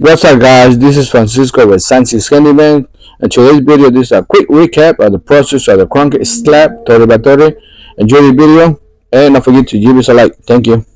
What's up, guys? This is Francisco with Handyman. And today's video, this is a quick recap of the process of the concrete slab, Torre by Torre. Enjoy the video, and don't forget to give us a like. Thank you.